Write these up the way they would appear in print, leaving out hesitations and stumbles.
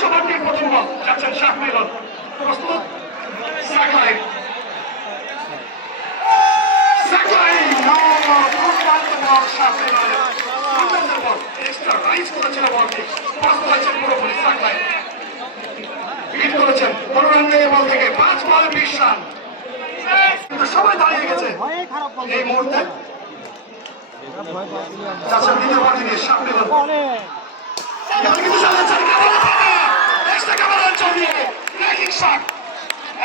শেষ ওভারটির প্রথম বল যাচ্ছেন শাহ মিলন। প্রস্তুত সাকলাই সাকলাই দুর্দান্ত বল শাহ মিলনের, দুর্দান্ত বল, এক্সট্রা রাইজ করেছিল বলটি, পাস করেছেন পুরোপুরি সাকলাই, হিট করেছেন 15 রান এই বল থেকে 5 বলে 20 রান। কিন্তু সবাই দাঁড়িয়ে গেছে এই মুহূর্তে। যাচ্ছেন দ্বিতীয় বলটি নিয়ে শাহ মিলন,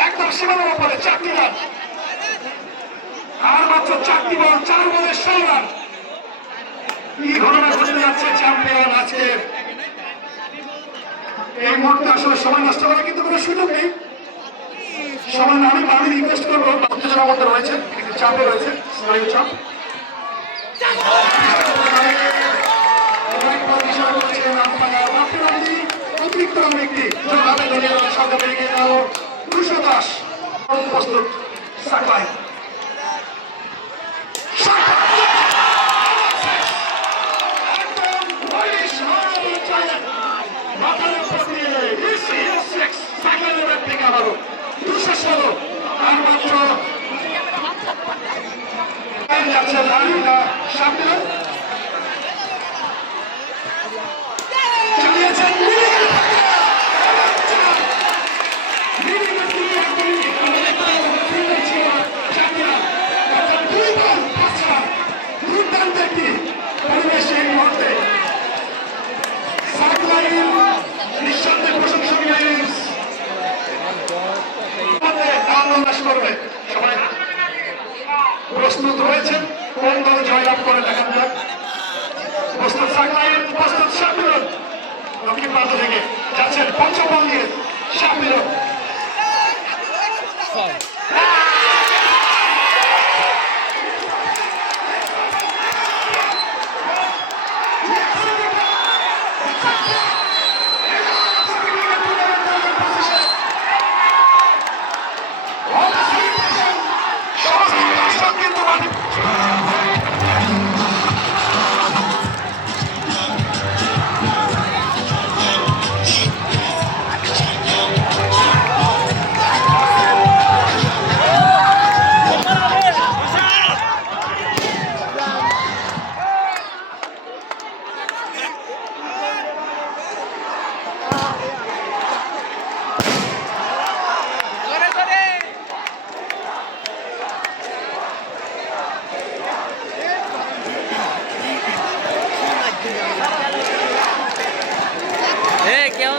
একদম সীমানার উপরে 4টি রান, আর মাত্র 4টি বল, 4 বলে 16 রান। কি ঘটনা ঘটতে যাচ্ছে চ্যাম্পিয়ন আজকে এই মুহূর্তে। আসলে সময় নষ্ট করার কিন্তু কোনো সুযোগ নেই। সময় না, আমি রিকোয়েস্ট করবো, উত্তেজনার মধ্যে রয়েছে, একটু চাপে রয়েছে, চাপ অতিরিক্ত একটি যোগভাবে দলীয় সঙ্গে বেরিয়ে গেল 210। প্রস্তুত সাকলাই আর মাত্র যাচ্ছেন সামনে চালিয়েছেন দুর্দান্ত একটি পরিবেশ এই মুহূর্তে। নিঃসন্দেহে প্রশংসনীয় ইনিংস করবে। সবাই প্রস্তুত রয়েছেন, কোন দল জয়লাভ করে দেখান যাক। প্রস্তুত সাকলাইন, প্রস্তুত শাহ মিলন, দক্ষিণ প্রান্ত থেকে যাচ্ছেন পঞ্চম বল দিয়ে শাহ মিলন। क्या